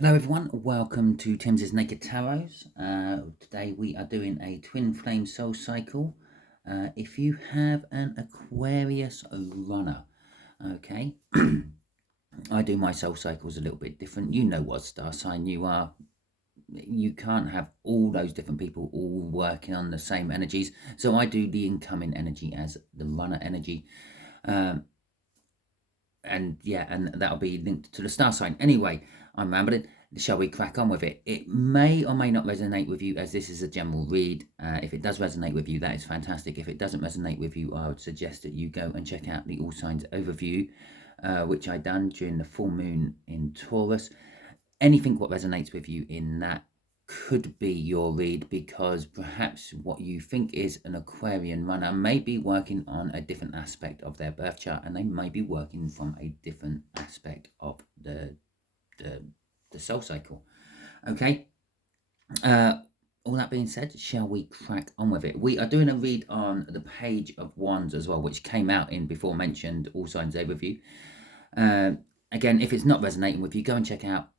Hello everyone, welcome to Timsy Naked Tarot. Today we are doing a twin flame soul cycle. If you have an Aquarius runner, okay, I do my soul cycles a little bit different. You know what star sign you are. You can't have all those different people all working on the same energies. So I do the incoming energy as the runner energy. And that'll be linked to the star sign. Anyway, I'm rambling. Shall we crack on with it? It may or may not resonate with you, as this is a general read. If it does resonate with you, that is fantastic. If it doesn't resonate with you, I would suggest that you go and check out the All Signs overview, which I done during the full moon in Taurus. Anything what resonates with you in that could be your read, because perhaps what you think is an Aquarian runner may be working on a different aspect of their birth chart, and they may be working from a different aspect of the soul cycle. Okay. All that being said, shall we crack on with it? We are doing a read on the Page of Wands as well, which came out in before mentioned All Signs overview. Again, if it's not resonating with you, go and check out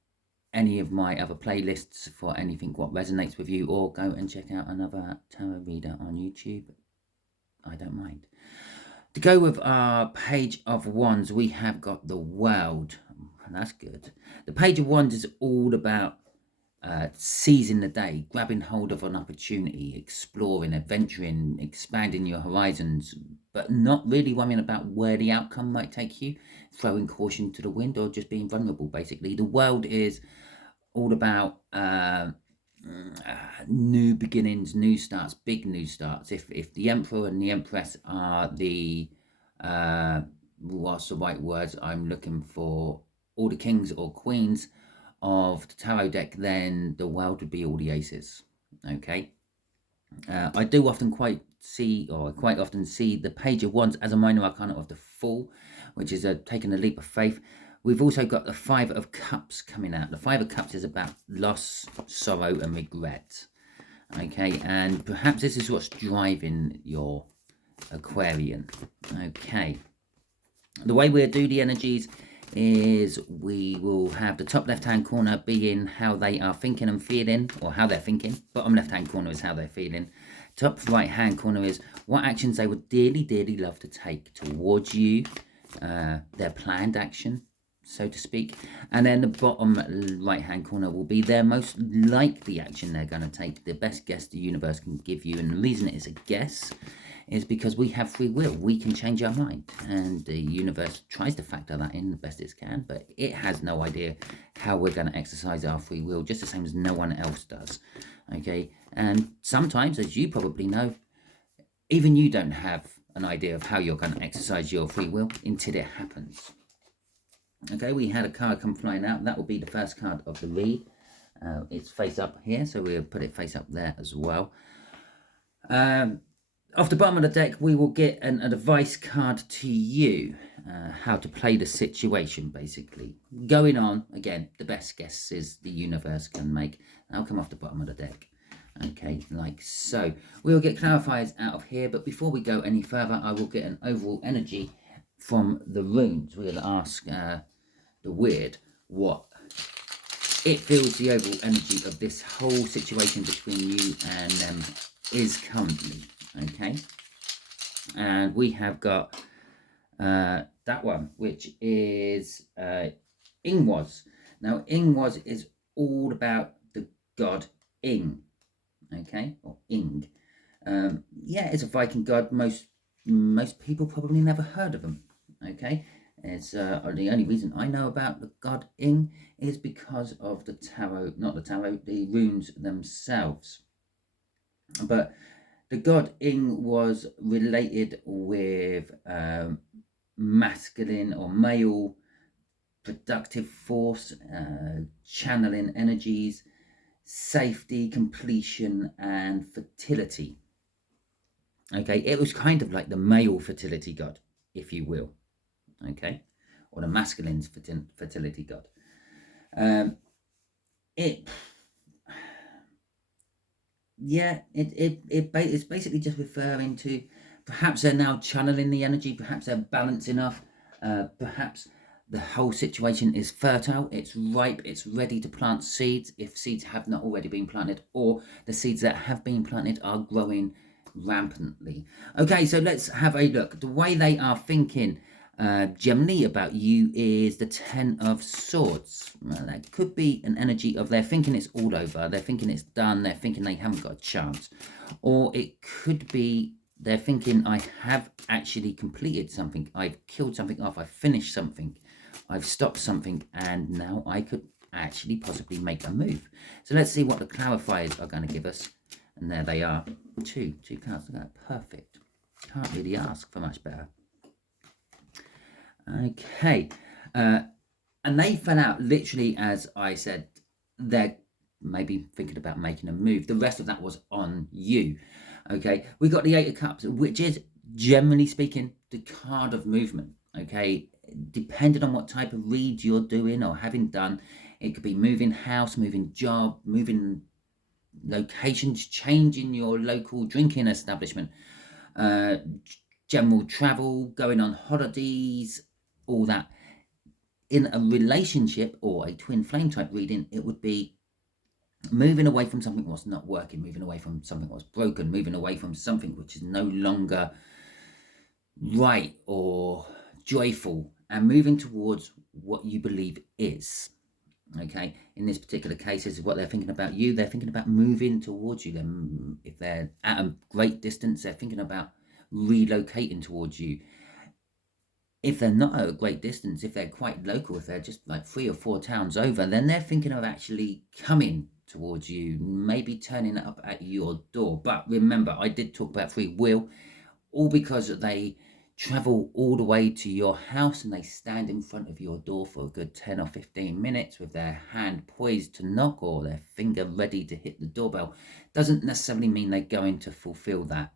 any of my other playlists for anything what resonates with you, or go and check out another tarot reader on YouTube. I don't mind. To go with our Page of Wands, we have got the World. That's good. The Page of Wands is all about seizing the day, grabbing hold of an opportunity, exploring, adventuring, expanding your horizons, but not really worrying about where the outcome might take you, throwing caution to the wind, or just being vulnerable, basically. The World is all about new beginnings, new starts, big new starts. If the Emperor and the Empress are the what's the right words I'm looking for, all the kings or queens of the tarot deck, then the World would be all the aces. Okay. I do often quite often see the Page of Wands as a minor arcana of the Fool, which is taking a leap of faith. We've also got the Five of Cups coming out. The Five of Cups is about loss, sorrow, and regret. Okay, and perhaps this is what's driving your Aquarian. Okay. The way we'll do the energies is we will have the top left-hand corner being how they are thinking and feeling, or how they're thinking. Bottom left-hand corner is how they're feeling. Top right-hand corner is what actions they would dearly, dearly love to take towards you, their planned action, so to speak. And then the bottom right-hand corner will be their most likely action they're going to take, the best guess the universe can give you. And the reason it is a guess is because we have free will. We can change our mind, and the universe tries to factor that in the best it can, but it has no idea how we're going to exercise our free will, just the same as no one else does. Okay, and sometimes, as you probably know, even you don't have an idea of how you're going to exercise your free will until it happens. Okay, we had a card come flying out. That will be the first card of the read. It's face up here, so we'll put it face up there as well. Off the bottom of the deck, we will get an advice card to you, how to play the situation, basically. Going on, again, the best guesses the universe can make. I'll come off the bottom of the deck. Okay, like so. We will get clarifiers out of here, but before we go any further, I will get an overall energy from the runes. We'll ask the weird what it feels the overall energy of this whole situation between you and them is currently. Okay, and we have got that one, which is Ingwas. Now, Ingwas is all about the god Ing. Okay, or Ing. It's a Viking god. Most people probably never heard of him. Okay, it's the only reason I know about the god Ing is because of the tarot, not the tarot, the runes themselves. But the god Ing was related with masculine or male productive force, channeling energies, safety, completion, and fertility. Okay, it was kind of like the male fertility god, if you will. Okay, or the masculine fertility god. It's basically just referring to perhaps they're now channeling the energy, perhaps they're balanced enough, perhaps The whole situation is fertile, it's ripe, it's ready to plant seeds if seeds have not already been planted, or the seeds that have been planted are growing rampantly. Okay, so let's have a look. The way they are thinking generally about you is the Ten of Swords. That could be an energy of they're thinking it's all over, they're thinking it's done, they're thinking they haven't got a chance. Or it could be they're thinking, I have actually completed something, I've killed something off, I've finished something, I've stopped something, and now I could actually possibly make a move. So let's see what the clarifiers are going to give us. And there they are. Two cards. Look at that. Perfect. Can't really ask for much better. Okay. And they fell out literally as I said. They're maybe thinking about making a move. The rest of that was on you. Okay. We got the Eight of Cups, which is, generally speaking, the card of movement. Okay. Depending on what type of read you're doing or having done, it could be moving house, moving job, moving locations, changing your local drinking establishment, general travel, going on holidays, all that. In a relationship or a twin flame type reading, it would be moving away from something that's not working, moving away from something that's broken, moving away from something which is no longer right or joyful, and moving towards what you believe is. Okay, in this particular case, this is what they're thinking about you. They're thinking about moving towards you. If they're at a great distance, they're thinking about relocating towards you. If they're not at a great distance, if they're quite local, if they're just like 3 or 4 towns over, then they're thinking of actually coming towards you, maybe turning up at your door. But remember, I did talk about free will, all because they travel all the way to your house and they stand in front of your door for a good 10 or 15 minutes with their hand poised to knock or their finger ready to hit the doorbell. Doesn't necessarily mean they're going to fulfill that.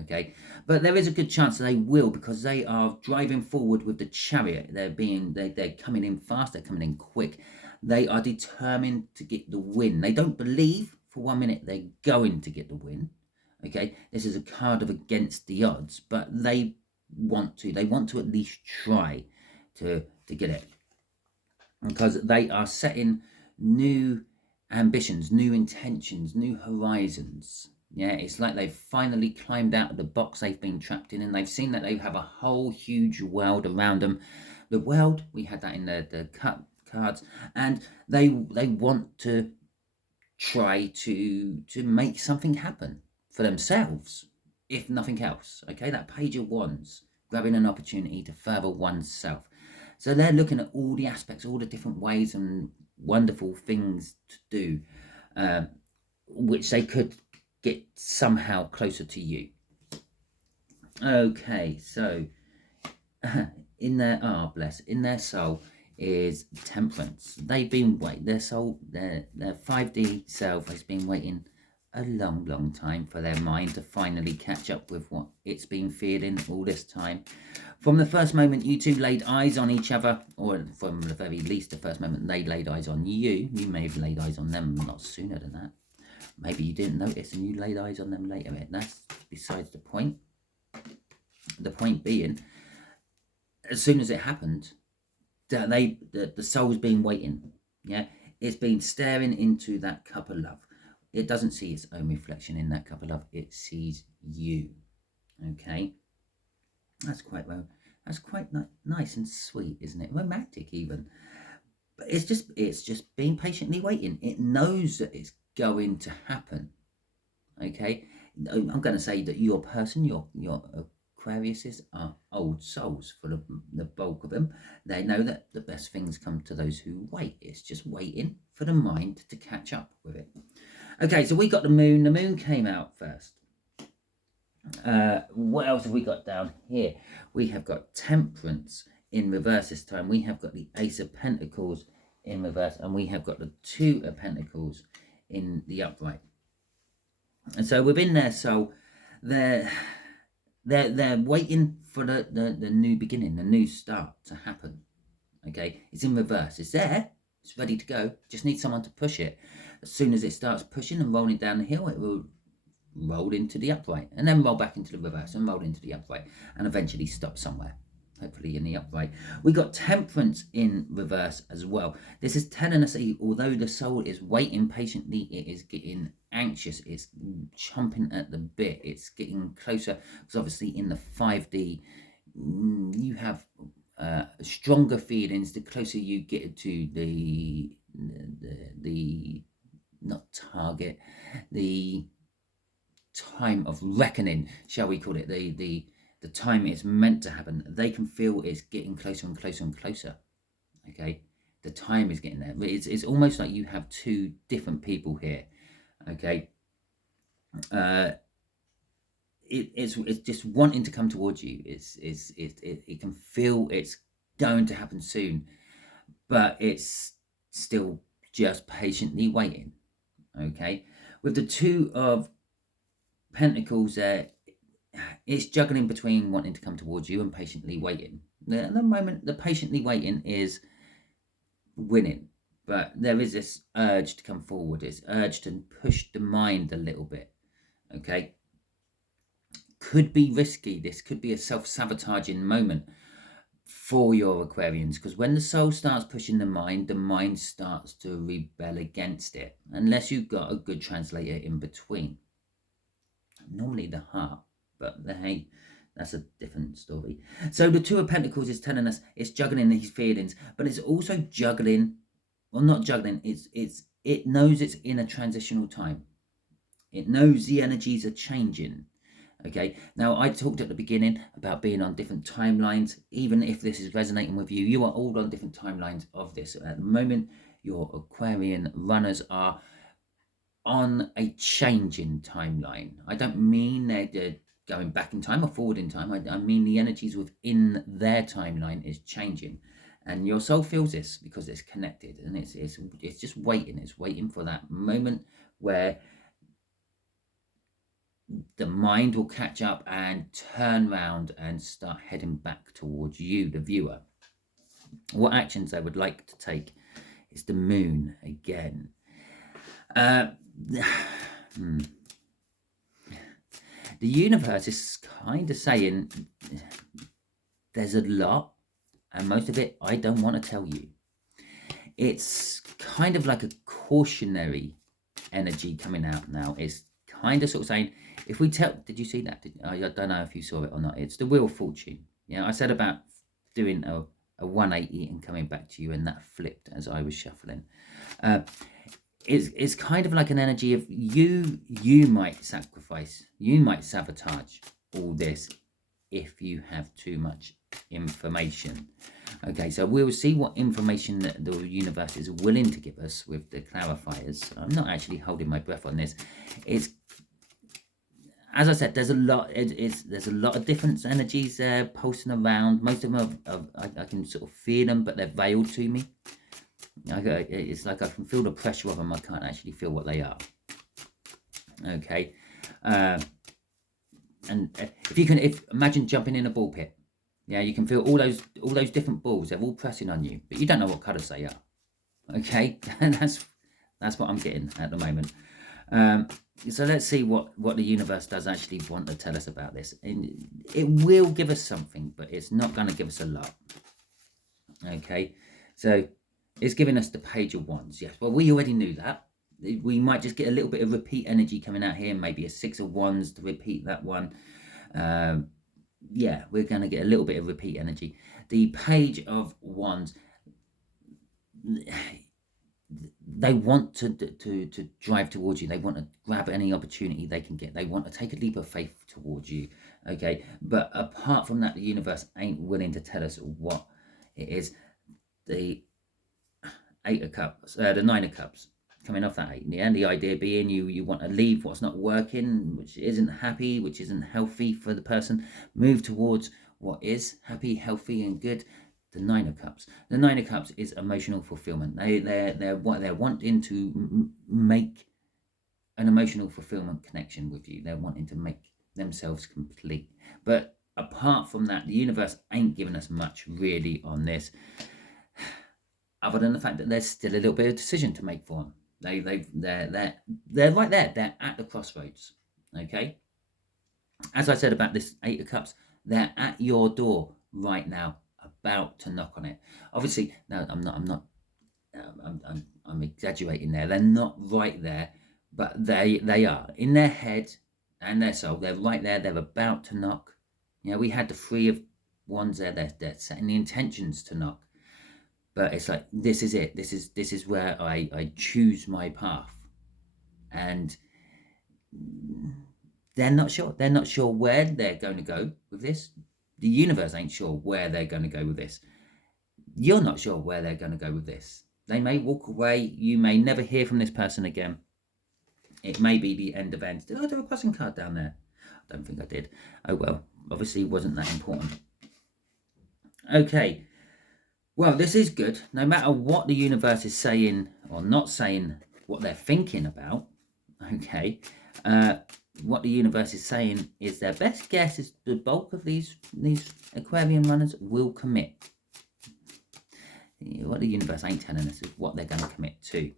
Okay, but there is a good chance they will, because they are driving forward with the chariot. They're coming in fast, they're coming in quick. They are determined to get the win. They don't believe for 1 minute they're going to get the win. Okay, this is a card of against the odds, but they want to at least try to get it, because they are setting new ambitions, new intentions, new horizons. Yeah, it's like they've finally climbed out of the box they've been trapped in, and they've seen that they have a whole huge world around them. The world, we had that in the cut cards, and they want to try to make something happen for themselves, if nothing else. Okay, that Page of Wands, grabbing an opportunity to further oneself. So they're looking at all the aspects, all the different ways and wonderful things to do, which they could get somehow closer to you. Okay, so in their soul is Temperance. They've been waiting. Their soul, their 5D self has been waiting a long time for their mind to finally catch up with what it's been feeling all this time. From the first moment you two laid eyes on each other, or from the very least the first moment they laid eyes on you, you may have laid eyes on them a lot sooner than that. Maybe you didn't notice and you laid eyes on them later. That's besides the point. The point being, as soon as it happened, the soul's been waiting. Yeah, it's been staring into that cup of love. It doesn't see its own reflection in that cup of love. It sees you. Okay, that's quite nice and sweet, isn't it? Romantic even. But it's just being patiently waiting. It knows that it's going to happen. Okay, I'm going to say that your person, your Aquariuses are old souls for the bulk of them. They know that the best things come to those who wait. It's just waiting for the mind to catch up with it. Okay, so we got the moon. The moon came out first. What else have we got down here? We have got Temperance in reverse this time. We have got the Ace of Pentacles in reverse, and we have got the Two of Pentacles in the upright. And so within their soul, they're waiting for the new beginning, the new start to happen. Okay, it's in reverse. It's there. It's ready to go. Just need someone to push it. As soon as it starts pushing and rolling down the hill, it will roll into the upright, and then roll back into the reverse and roll into the upright, and eventually stop somewhere. hopefully in the upright. We got Temperance in reverse as well. This is telling us that although the soul is waiting patiently, it is getting anxious, it's chomping at the bit, it's getting closer, because obviously in the 5D you have stronger feelings the closer you get to the not target, the time of reckoning, shall we call it, the time it's meant to happen. They can feel it's getting closer and closer and closer. Okay, the time is getting there. It's almost like you have two different people here. Okay, it's just wanting to come towards you. It can feel it's going to happen soon, but it's still just patiently waiting. Okay, with the Two of Pentacles there, it's juggling between wanting to come towards you and patiently waiting. At the moment, the patiently waiting is winning, but there is this urge to come forward. It's urge to push the mind a little bit. Okay, could be risky. This could be a self-sabotaging moment for your Aquarians, because when the soul starts pushing the mind starts to rebel against it, unless you've got a good translator in between. Normally the heart, but hey, that's a different story. So the Two of Pentacles is telling us it's juggling these feelings, but it's also juggling, well, not juggling, it knows it's in a transitional time. It knows the energies are changing. Okay, now I talked at the beginning about being on different timelines. Even if this is resonating with you, you are all on different timelines of this. At the moment, your Aquarian runners are on a changing timeline. I don't mean they're going back in time or forward in time. I mean the energies within their timeline is changing, and your soul feels this because it's connected, and it's just waiting. It's waiting for that moment where the mind will catch up and turn round and start heading back towards you, the viewer. What actions I would like to take is the Moon again. The universe is kind of saying there's a lot, and most of it I don't want to tell you. It's kind of like a cautionary energy coming out now. It's kind of sort of saying, if we tell, did you see that? I don't know if you saw it or not. It's the Wheel of Fortune. Yeah, I said about doing a 180 and coming back to you, and that flipped as I was shuffling. It's kind of like an energy of you might sacrifice, you might sabotage all this if you have too much information. Okay, so we'll see what information that the universe is willing to give us with the clarifiers. I'm not actually holding my breath on this. It's, as I said, there's a lot. There's a lot of different energies pulsing around. Most of them I can sort of feel them, but they're veiled to me. It's like I can feel the pressure of them. I can't actually feel what they are. Okay, and if imagine jumping in a ball pit. Yeah, you can feel all those different balls. They're all pressing on you, but you don't know what colours they are. Okay, and that's what I'm getting at the moment. So let's see what the universe does actually want to tell us about this. And it will give us something, but it's not going to give us a lot. Okay, so it's giving us the Page of Wands. Yes, well, we already knew that. We might just get a little bit of repeat energy coming out here, maybe a 6 of Wands to repeat that one. Yeah, we're going to get a little bit of repeat energy. The Page of Wands, they want to drive towards you. They want to grab any opportunity they can get. They want to take a leap of faith towards you. Okay, but apart from that, the universe ain't willing to tell us what it is. The 8 of Cups, the 9 of Cups, coming off that 8. And the idea being you want to leave what's not working, which isn't happy, which isn't healthy for the person. Move towards what is happy, healthy, and good. The 9 of Cups. The 9 of Cups is emotional fulfillment. They're wanting to make an emotional fulfillment connection with you. They're wanting to make themselves complete. But apart from that, the universe ain't giving us much really on this, other than the fact that there's still a little bit of decision to make for them. They're right there. They're at the crossroads. Okay. As I said about this 8 of Cups, they're at your door. right now, about to knock on it. Obviously, no, I'm exaggerating there. They're not right there, but they are in their head and their soul. They're right there. They're about to knock. You know, we had the Three of Wands there. They're setting the intentions to knock, but it's like, this is it. This is where I choose my path, and they're not sure. They're not sure where they're going to go with this. The universe ain't sure where they're going to go with this. You're not sure where they're going to go with this. They may walk away. You may never hear from this person again. It may be the end of ends. Did I do a crossing card down there? I don't think I did. Oh well, obviously it wasn't that important. Okay, well, this is good. No matter what the universe is saying or not saying, what they're thinking about, okay, what the universe is saying is their best guess is the bulk of these Aquarian runners will commit. What the universe ain't telling us is what they're going to commit to.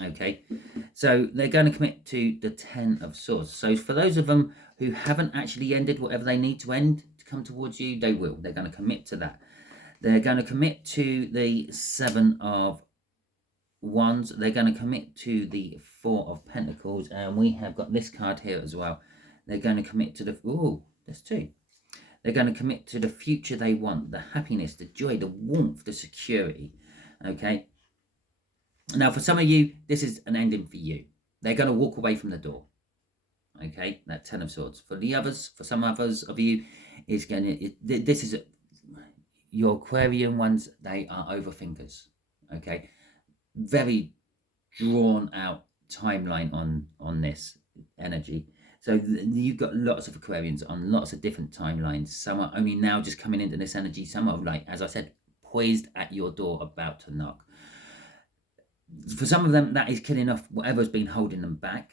Okay, so they're going to commit to the Ten of Swords. So for those of them who haven't actually ended whatever they need to end to come towards you, they will. They're going to commit to that. They're going to commit to the Seven of Wands. They're going to commit to the Four of Pentacles. And we have got this card here as well. They're going to commit to the... Oh, there's two. They're going to commit to the future they want, the happiness, the joy, the warmth, the security. Okay? Now, for some of you, this is an ending for you. They're going to walk away from the door. Okay? That Ten of Swords. For the others, for some others of you, is going to... This is... Your Aquarian ones, they are overthinkers. Okay? Very drawn out timeline on this energy. So you've got lots of Aquarians on lots of different timelines. Some are only now just coming into this energy. Some are, like, as I said, poised at your door, about to knock. For some of them, that is killing off whatever's been holding them back.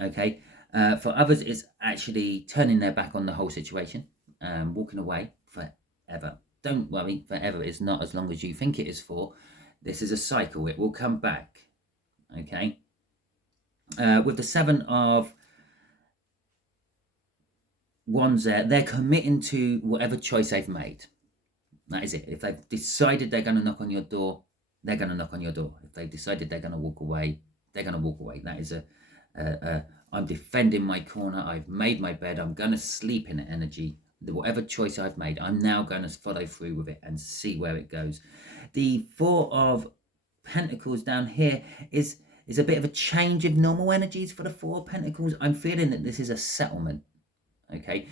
Okay. For others, it's actually turning their back on the whole situation, walking away forever. Don't worry, forever is not as long as you think it is for. This is a cycle. It will come back. Okay. With the Seven of Wands there, they're committing to whatever choice they've made. That is it. If they've decided they're going to knock on your door, they're going to knock on your door. If they've decided they're going to walk away, they're going to walk away. That is I'm defending my corner. I've made my bed. I'm going to sleep in the energy. Whatever choice I've made, I'm now going to follow through with it and see where it goes. The Four of Pentacles down here is a bit of a change of normal energies for the Four of Pentacles. I'm feeling that this is a settlement. Okay.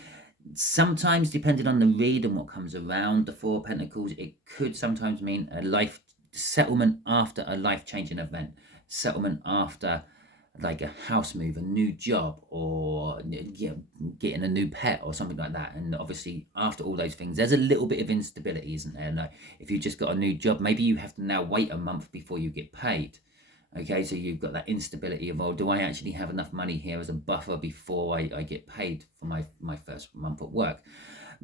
Sometimes, depending on the read and what comes around the Four of Pentacles, it could sometimes mean a life settlement after a life-changing event. Settlement after, like, a house move, a new job, or getting a new pet or something like that. And obviously, after all those things, there's a little bit of instability, isn't there? Like, if you just got a new job, maybe you have to now wait a month before you get paid. Okay, so you've got that instability of, oh, do I actually have enough money here as a buffer before I get paid for my first month at work?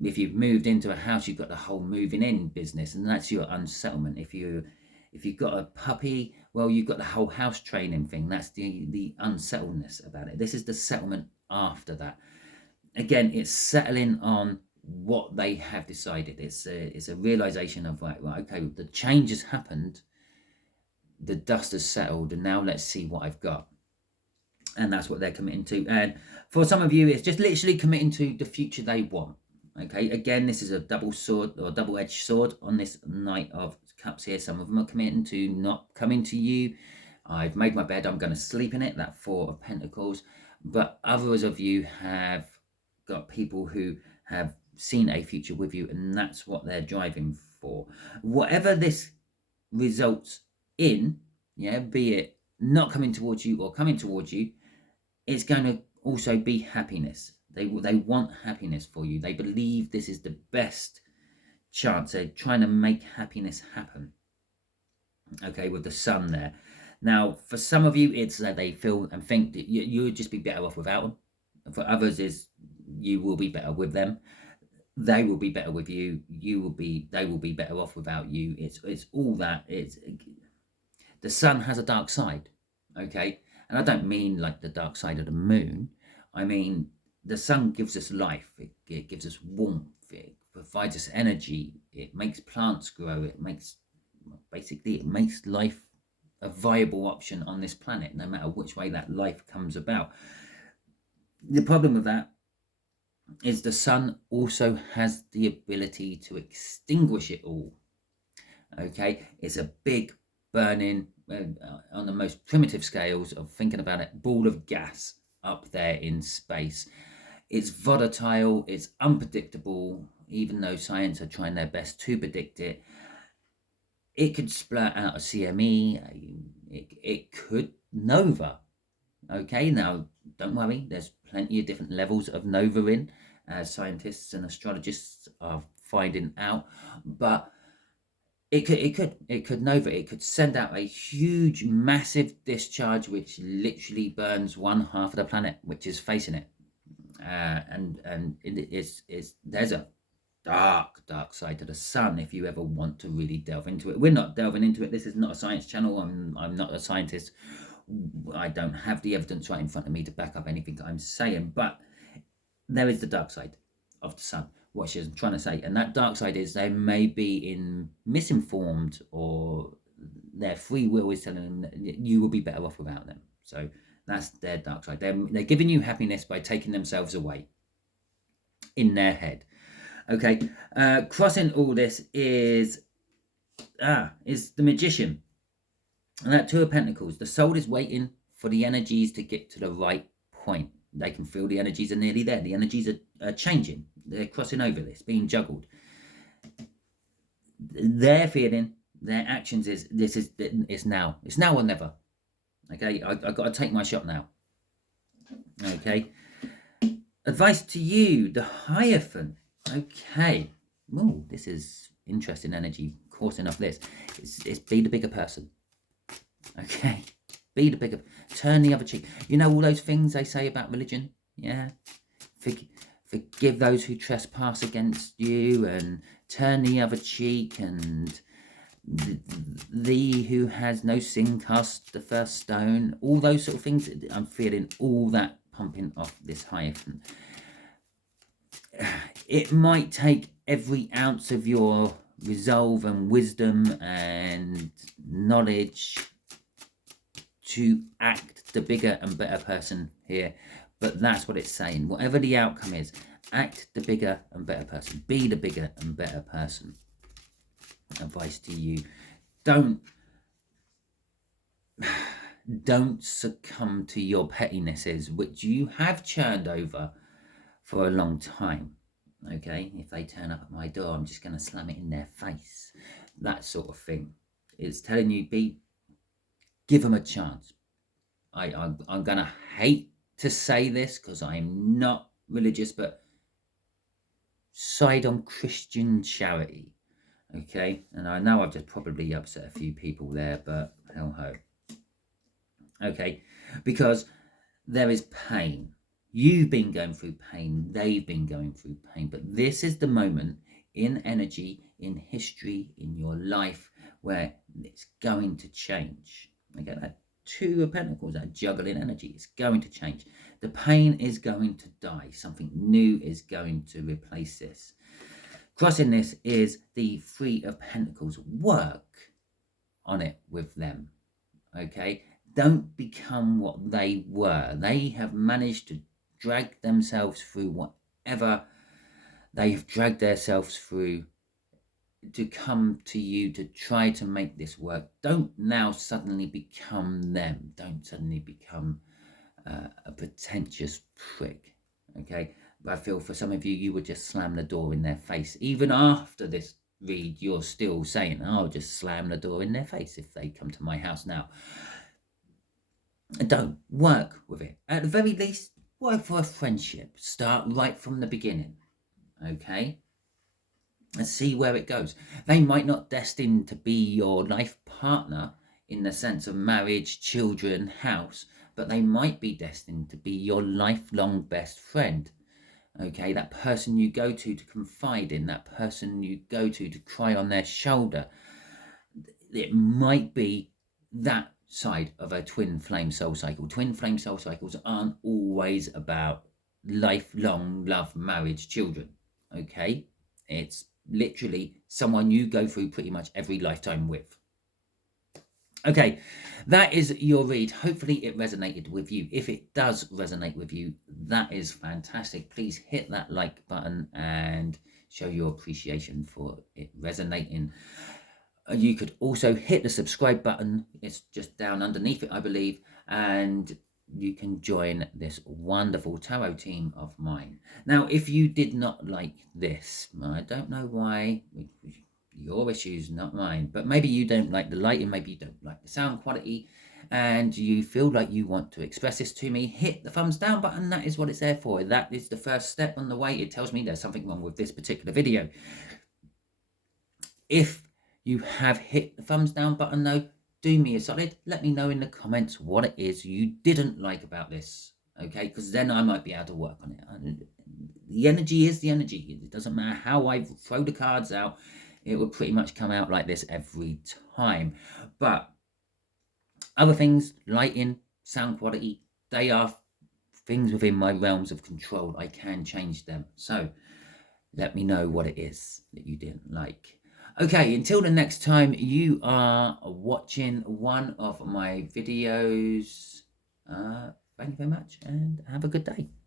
If you've moved into a house, you've got the whole moving in business, and that's your unsettlement. If you've got a puppy, well, you've got the whole house training thing. That's the unsettledness about it. This is the settlement after that. Again, it's settling on what they have decided. It's a realization of, right, okay, the change has happened. The dust has settled, and now let's see what I've got. And that's what they're committing to. And for some of you, it's just literally committing to the future they want. Okay, again, this is a double sword or double-edged sword on this Knight of Cups here. Some of them are committing to not coming to you. I've made my bed, I'm going to sleep in it, that Four of Pentacles. But others of you have got people who have seen a future with you, and that's what they're driving for. Whatever this results in, be it not coming towards you or coming towards you, it's going to also be happiness. They want happiness for you. They believe this is the best chance. They're trying to make happiness happen. Okay, with the Sun there. Now, for some of you, it's that they feel and think that you would just be better off without them. For others, is you will be better with them. They will be better with you. They will be better off without you. It's all that. The sun has a dark side, okay? And I don't mean like the dark side of the moon. I mean, the sun gives us life, it gives us warmth, it provides us energy, it makes plants grow, it makes life a viable option on this planet, no matter which way that life comes about. The problem with that is the sun also has the ability to extinguish it all. Okay, it's a big burning, on the most primitive scales of thinking about it, ball of gas up there in space. It's volatile, it's unpredictable, even though science are trying their best to predict it. It could splat out a CME, it could nova. Okay, now don't worry, there's plenty of different levels of nova in, as scientists and astrologists are finding out, but it could nova. It could send out a huge, massive discharge which literally burns one half of the planet, which is facing it. And there's a dark side to the sun if you ever want to really delve into it. We're not delving into it. This is not a science channel. I'm not a scientist. I don't have the evidence right in front of me to back up anything I'm saying, but there is the dark side of the sun, what she's trying to say. And that dark side is they may be misinformed, or their free will is telling them that you will be better off without them. So that's their dark side. They're giving you happiness by taking themselves away in their head. Okay, crossing all this is the Magician. And that Two of Pentacles. The soul is waiting for the energies to get to the right point. They can feel the energies are nearly there. The energies are changing. They're crossing over this, being juggled. Their feeling, their actions is it's now. It's now or never. Okay, I've got to take my shot now. Okay. Advice to you, the Hierophant. Okay. Oh, this is interesting energy coursing off this. It's be the bigger person. Okay. Be the bigger, turn the other cheek. You know all those things they say about religion? Yeah. Forgive those who trespass against you, and turn the other cheek, and thee who has no sin cast the first stone. All those sort of things. I'm feeling all that pumping off this Hierophant. It might take every ounce of your resolve and wisdom and knowledge to act the bigger and better person here, but that's what it's saying. Whatever the outcome is, act the bigger and better person. Be the bigger and better person. Advice to you: don't succumb to your pettinesses, which you have churned over for a long time. Okay, if they turn up at my door, I'm just going to slam it in their face. That sort of thing. It's telling you, give them a chance. I'm going to hate to say this because I'm not religious, but side on Christian charity. Okay, and I know I've just probably upset a few people there, but hell ho. Okay, because there is pain. You've been going through pain, they've been going through pain, but this is the moment in energy, in history, in your life, where it's going to change. Okay, that Two of Pentacles, that juggling energy, it's going to change. The pain is going to die. Something new is going to replace this. Crossing this is the Three of Pentacles. Work on it with them. Okay, don't become what they were. They have managed to drag themselves through whatever they have dragged themselves through to come to you to try to make this work. Don't now suddenly become them. Don't suddenly become a pretentious prick. Okay, but I feel for some of you, you would just slam the door in their face. Even after this read, you're still saying, I'll just slam the door in their face if they come to my house now. Don't work with it. At the very least, work for a friendship. Start right from the beginning. Okay, and see where it goes. They might not destined to be your life partner in the sense of marriage, children, house, but they might be destined to be your lifelong best friend. Okay, that person you go to confide in, that person you go to cry on their shoulder. It might be that side of a twin flame soul cycle. Twin flame soul cycles aren't always about lifelong love, marriage, children. Okay, it's literally someone you go through pretty much every lifetime with. Okay, that is your read. Hopefully it resonated with you. If it does resonate with you, that is fantastic. Please hit that like button and show your appreciation for it resonating. You could also hit the subscribe button. It's just down underneath it, I believe, and you can join this wonderful tarot team of mine. Now, if you did not like this, I don't know why, your issues, not mine, but maybe you don't like the lighting, maybe you don't like the sound quality, and you feel like you want to express this to me, hit the thumbs down button. That is what it's there for. That is the first step on the way. It tells me there's something wrong with this particular video. If you have hit the thumbs down button though, do me a solid, let me know in the comments what it is you didn't like about this, okay? Because then I might be able to work on it. The energy is the energy. It doesn't matter how I throw the cards out, it will pretty much come out like this every time. But other things, lighting, sound quality, they are things within my realms of control. I can change them. So let me know what it is that you didn't like. Okay, until the next time you are watching one of my videos, thank you very much and have a good day.